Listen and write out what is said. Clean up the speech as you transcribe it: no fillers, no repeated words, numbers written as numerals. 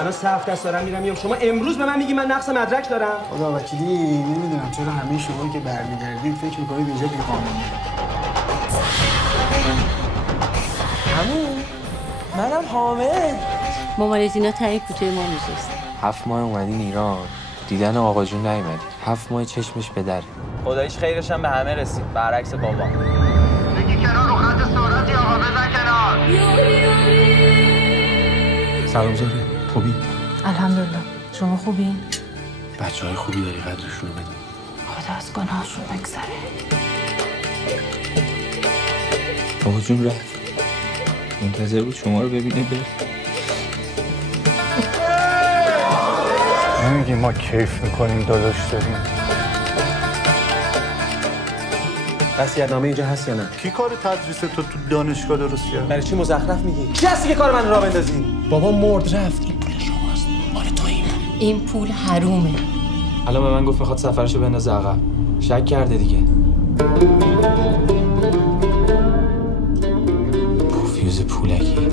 الان 3 هفته است دارم میرم. شما امروز به من میگی من نقص مدرک دارم؟ خدا وکیلی نمیدونم چرا همه شما که برمیگردید فکر میکنید اینجا بی‌قانونیه. عمو منم حامد. مامانتینا تایی کوچه ما نشسته. 7 ماه اومدین ایران، دیدن آقا جون نیومدی. 7 ماه چشمش به در. خداییش خیرش هم به همه رسید، برعکس بابا. بگی کنار رو خط سرعتی آقا بزن کنار. سلام زهره، خوبی؟ الحمدلله. شما خوبی؟ بچه‌های خوبی داری، قدرشون رو بدی. خدا از گناهشون بگذره. آقا جون رفت. منتظر بود شما رو ببینه بره. نمیگی ما کیف میکنیم داداش داریم. وصیت‌نامه اینجا هست یا نه؟ کی کار تدریس تو دانشگاه درست کرد؟ برای چی مزخرف میگی؟ کی هستی که کار من راه بندازی؟ بابا مرد رفت. این پول شماست، مال توییم. این پول حرومه. الان به من گفت میخواد سفرشو بندازه عقب. شک کرده دیگه. پوفیوز پولکی.